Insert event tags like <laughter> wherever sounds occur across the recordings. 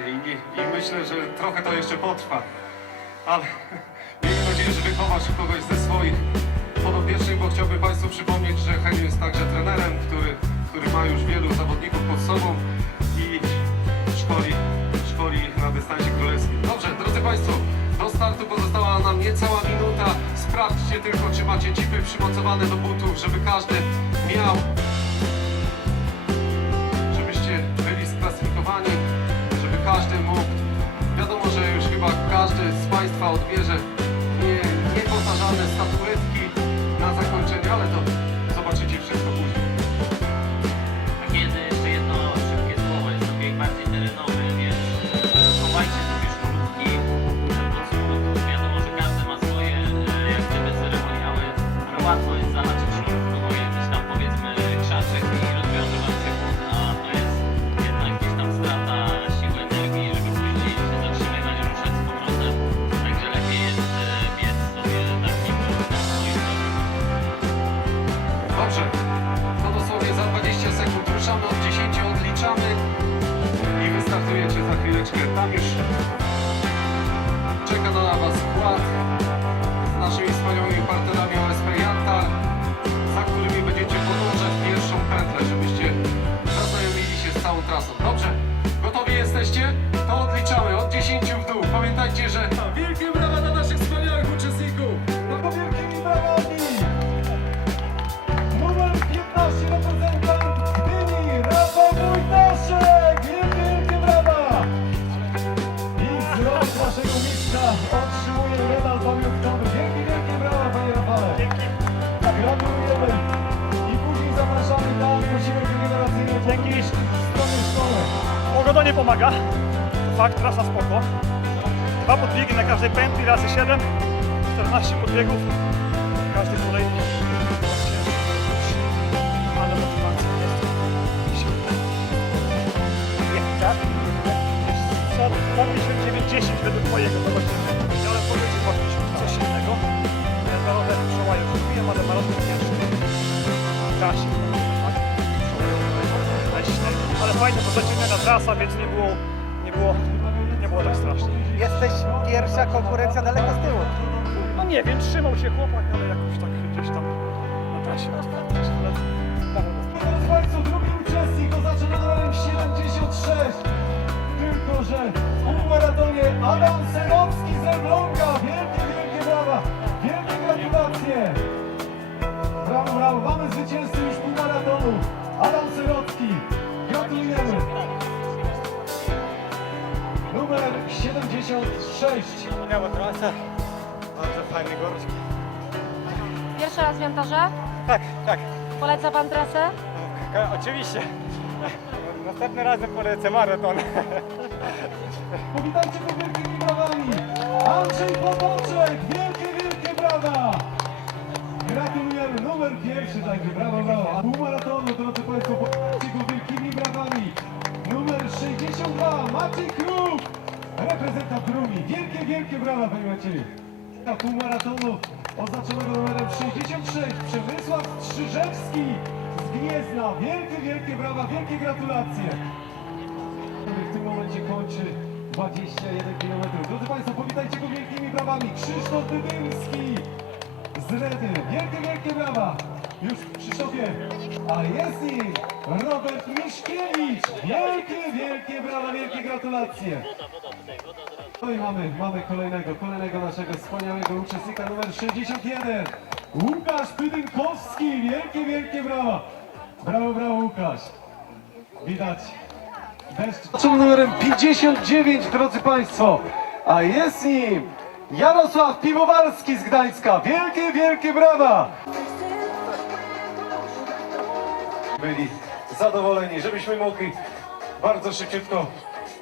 i, i myślę, że trochę to jeszcze potrwa. Ale miejmy nadzieję, że wychowasz kogoś ze swoich podopiecznych, bo chciałbym Państwu przypomnieć, że Heniu jest także trenerem, który, który ma już wielu zawodników pod sobą i szkoli, szkoli na dystansie królewskim. Dobrze, drodzy Państwo, do startu pozostała nam niecała minuta. Sprawdźcie tylko, czy macie cipy przymocowane do butów, żeby każdy miał odbierze nie, niepowtarzalne statuetki na zakończenie, ale to na Was skład z naszymi wspaniałymi partnerami nie pomaga. To fakt, trasa spoko. Dwa podbiegi na każdej pętli, razy 7. 14 podbiegów. Każdy kolejny. Ale motywacja jest. Nie, tak? Co? 2010 według mojego, zobaczymy. Ale powiedzmy właśnie coś innego. Ja na rower zrobiłem, ale maraton pierwszy. Ale fajnie, bo zaciemniona trasa, więc nie było, nie było, nie było tak strasznie. Jesteś pierwsza konkurencja daleko z tyłu. No nie wiem, trzymał się chłopak, ale jakoś tak gdzieś tam na trasie. Drodzy Państwo, drugi uczestnik oznacza numerem 76. Tylko, że w półmaratonie Adam Serowski z Elbląga. Wielkie, 76. Wspaniała trasa. Bardzo fajny gorski. Pierwszy raz w Jantarze? Tak, tak. Poleca Pan trasę? Ka- Oczywiście. Następnym razem polecę maraton. Powitajcie go wielkimi brawami! Andrzej Potoczek! Macieju! Na półmaratonu oznaczonego numerem 66, Przemysław Strzyżewski z Gniezna. Wielkie, wielkie brawa, wielkie gratulacje! w tym momencie kończy 21 km. Drodzy Państwo, powitajcie go wielkimi brawami. Krzysztof Dydymski z Redy. Wielkie, wielkie brawa. Już Krzysztofie, a jest nim Robert Miszkiewicz. Wielkie, wielkie brawa, wielkie gratulacje. No i mamy, mamy kolejnego, kolejnego naszego wspaniałego uczestnika numer 61. Łukasz Pydynkowski. Wielkie, wielkie brawa. Brawo, brawo Łukasz. Widać Deszcz numerem 59, drodzy Państwo, a jest nim Jarosław Piwowarski z Gdańska. Wielkie, wielkie brawa! Byli zadowoleni, żebyśmy mogli bardzo szybciutko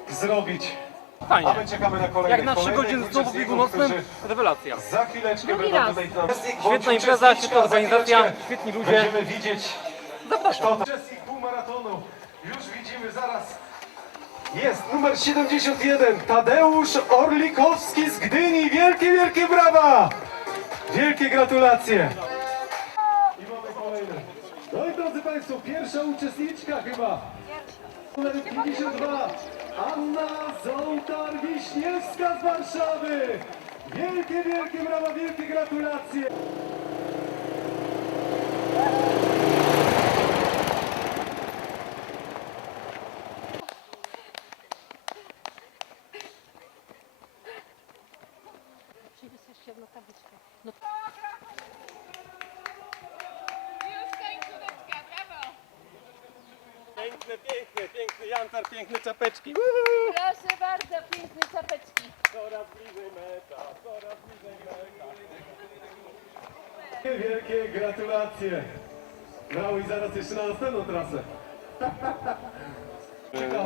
zrobić. Fajnie. A my czekamy na kolejnych Jak na 3 kolejnych godziny znowu biegu uczestników, nocnym, którzy rewelacja. Za chwileczkę Drugi będą raz. tutaj nam... Świetna impreza, świetna organizacja, świetni ludzie. Będziemy widzieć Zapraszam. to uczestnik półmaratonu. Już widzimy zaraz. Jest numer 71, Tadeusz Orlikowski z Gdyni. Wielkie, wielkie brawa! Wielkie gratulacje! I mamy kolejne. No i drodzy Państwo, pierwsza uczestniczka chyba. Numer 52 Anna Zoltar-Wiśniewska z Warszawy. Wielkie, wielkie brawa, wielkie gratulacje. Się na tabliczkę. No Piękne, piękne, jantar, piękne czapeczki. Proszę bardzo, piękne czapeczki. Coraz bliżej meta, coraz bliżej meta. Wielkie, wielkie gratulacje. Brawo i zaraz jeszcze na następną trasę.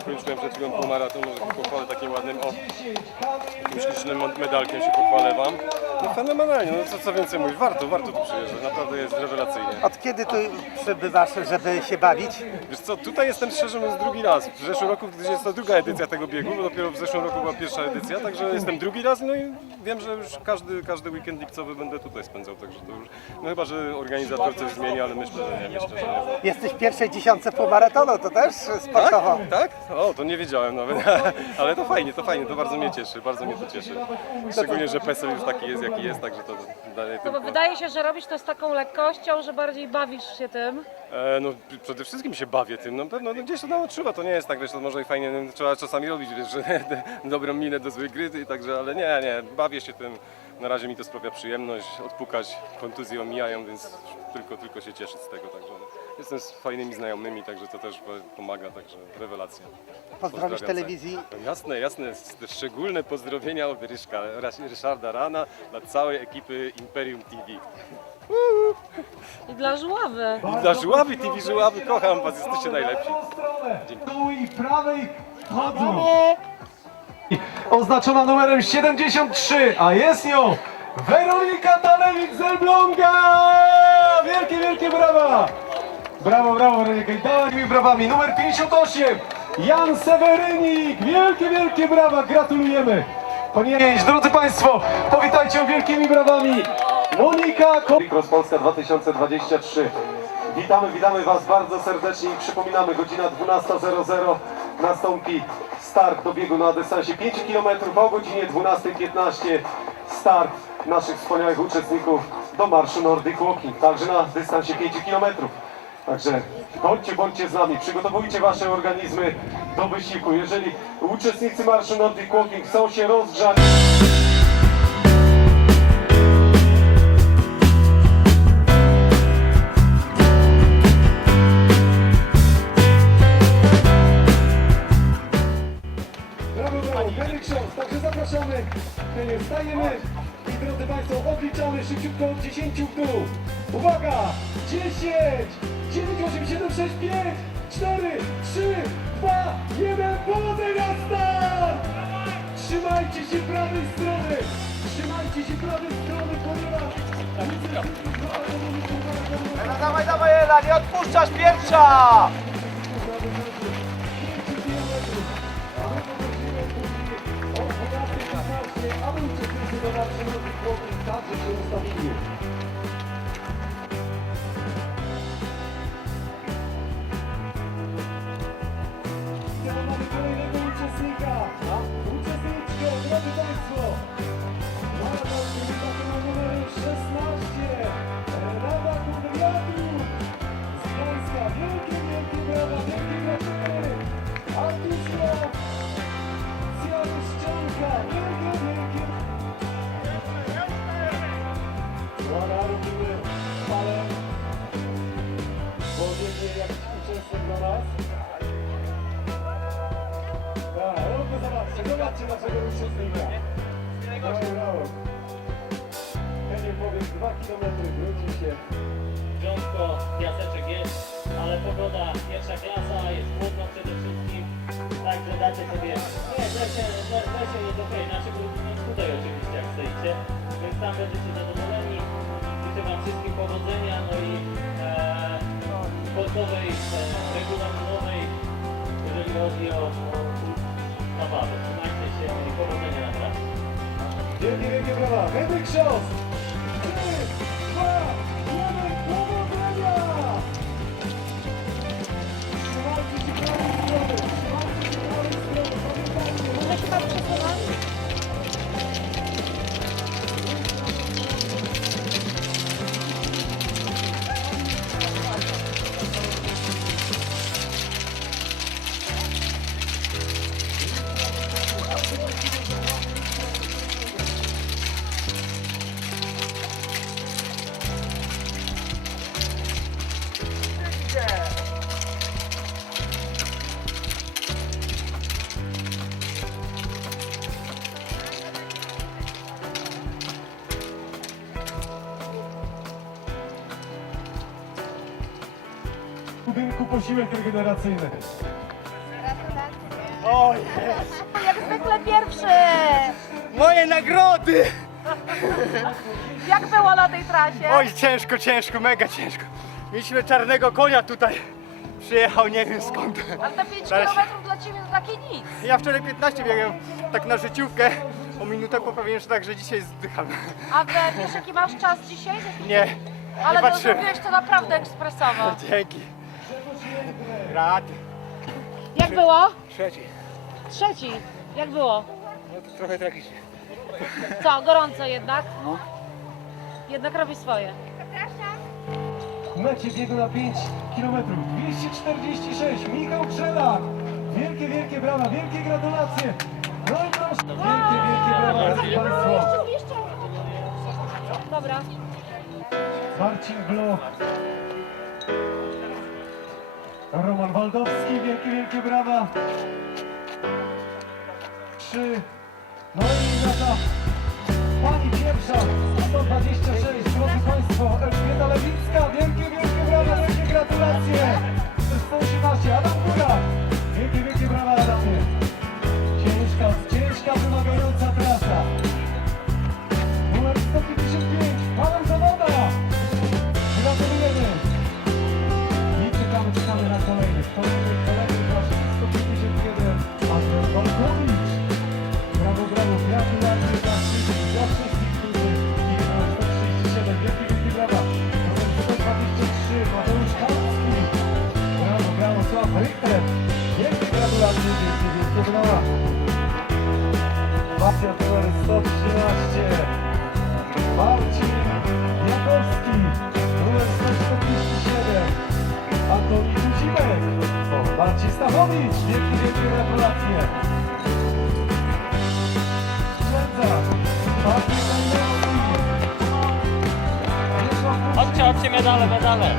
Kończyłem przed chwilą półmaraton, może się pochwalę takim ładnym o 10 Kamil ślicznym medalkiem się pochwalę wam. No fenomenalnie, no co, co więcej mówić, warto, warto tu przyjeżdżać, naprawdę jest rewelacyjnie. Od kiedy tu przybywasz, żeby się bawić? Wiesz co, tutaj jestem szczerze mówiąc drugi raz. W zeszłym roku jest to druga edycja tego biegu, bo dopiero w zeszłym roku była pierwsza edycja, także jestem drugi raz, no i wiem, że już każdy, każdy weekend lipcowy będę tutaj spędzał, także to już, no chyba, że organizator coś zmieni, ale myślę, że nie, myślę, że nie. Jesteś w pierwszej dziesiątce półmaratonu, to też sportowo. Tak? Tak? O, to nie wiedziałem nawet. <laughs> Ale to fajnie, to fajnie, to bardzo mnie cieszy, bardzo mnie to cieszy. Szczególnie, że PESEL już taki jest, jaki jest, także to daje No bo tylko... wydaje się, że robisz to z taką lekkością, że bardziej bawisz się tym. E, no p- przede wszystkim się bawię tym, no pewno no, gdzieś to nauczyła, to nie jest tak, wiesz, to może i fajnie, no, trzeba czasami robić, wiesz, że <laughs> dobrą minę do złej gry i także, ale nie, nie, bawię się tym, na razie mi to sprawia przyjemność, odpukać, kontuzje omijają, więc tylko, tylko się cieszyć z tego, także no, jestem z fajnymi znajomymi, także to też po- pomaga, także rewelacja. Pozdrowisz Pozdrawiam telewizji. Jasne, jasne. Szczególne pozdrowienia od Ryszka, Ras- Ryszarda Rana dla całej ekipy Imperium TV. I dla żuławy. I dla Żuławy TV, Żuławy, kocham was, jesteście najlepsi. Tyłu i prawej. Oznaczona numerem 73, a jest nią Weronika Talewicz z Elbląga! Wielkie, wielkie brawa! Brawo, brawo dawaj mi brawami. Numer 58, Jan Sewerynik! Wielkie, wielkie brawa, gratulujemy! Ponieważ, drodzy Państwo, powitajcie wielkimi brawami Monika Cross Polska 2023. Witamy, witamy Was bardzo serdecznie i przypominamy, godzina 12.00 nastąpi start do biegu na dystansie 5 km, o godzinie 12.15 start naszych wspaniałych uczestników do marszu Nordic Walking, także na dystansie 5 km. Także bądźcie, bądźcie z nami, przygotowujcie Wasze organizmy do wysiłku. Jeżeli uczestnicy marszu Nordic Walking chcą się rozgrzać, zapraszamy, wstajemy i drodzy Państwo, odliczamy szybciutko od 10 w dół. Uwaga! 10, 9, 8, 7, 6, 5, 4, 3, 2, 1, wodę na start! Trzymajcie się prawej strony! Trzymajcie się prawej strony, ponieważ... Dawaj, dawaj Ela, nie odpuszczasz pierwsza! aby uczestnicy. Zobaczcie, zobaczcie naszego uczestnika. Brawo, brawo. Henry powie 2 km, się. Piaseczek jest, ale pogoda pierwsza klasa, jest chłodno przede wszystkim. Także dacie sobie. Nie, weźcie, weźcie jest okej, znaczy tutaj oczywiście jak stoicie. Więc tam będziecie zadowoleni. Życzę Wam wszystkim powodzenia, no i e, sportowej, e, jeżeli chodzi o zabawę. Trzymajcie się i powodzenia na pracy. Wielkie, wielkie brawa! Henryk Szos! Trzy, dwa, jeden, powodzenia! Trzymajcie się prawej strony! Trzymajcie się prawej strony! Pamiętajcie! Może się pan przesuwać? Budynku posiłek regeneracyjny. O jest! Jak zwykle pierwszy! Moje nagrody! Jak było na tej trasie? Oj, ciężko, ciężko, mega ciężko. Mieliśmy czarnego konia tutaj. Przyjechał nie wiem skąd. Ale te 5 Zaraz- km dla Ciebie to takie nic. Ja wczoraj 15 biegłem tak na życiówkę. O minutę poprawiłem się tak, że dzisiaj zdycham. A we, wiesz jaki masz czas dzisiaj? Nie, Ale nie to patrzyłem. zrobiłeś to naprawdę ekspresowo. Dzięki. Rad. Jak było? Trzeci. Trzeci. Jak było? No to trochę tragicznie. Co, gorąco jednak? Jednak robi swoje. W mecie biegu na 5 km 246 Michał Grzelak. Wielkie, wielkie brawa, wielkie gratulacje. No i proszę, wielkie, wielkie brawa, drodzy Państwo. Dobra. Marcin Bloch. Roman Waldowski, wielkie, wielkie brawa. Trzy. No i lata. Pani pierwsza, 126, drodzy Państwo, Elżbieta Lewicka, wielkie, wielkie brawa, wielkie gratulacje. Stachowicz, wielkie, wielkie gratulacje. Wiesław Chodźcie, chodźcie, medale, medale.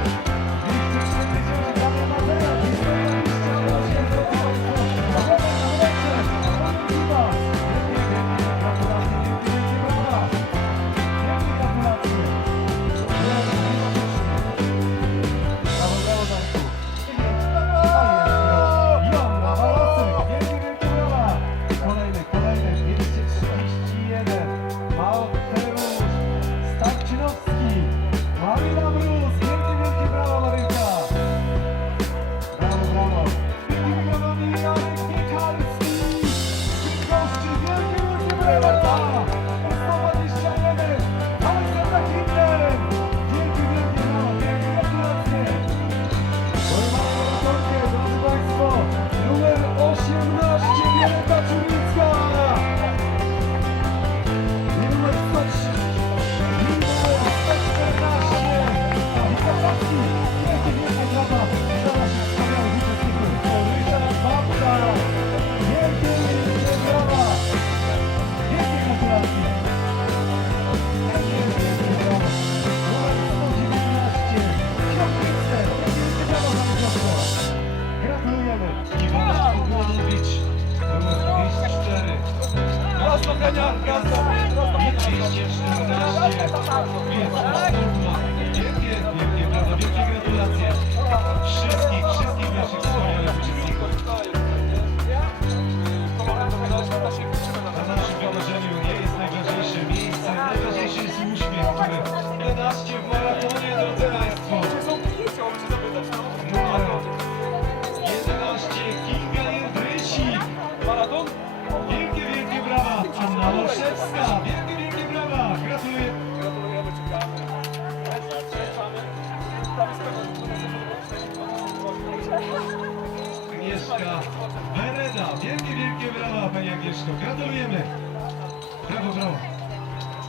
maratonie, 11 Kinga Jędrysi. Wielkie, wielkie brawa. Anna Olszewska. Wielkie, wielkie brawa. Gratuluję. Gratulujemy, czekamy. Czekamy. Tam jest Agnieszka Bereda. Wielkie, wielkie brawa Pani Agnieszko. Gratulujemy. Brawo, brawo.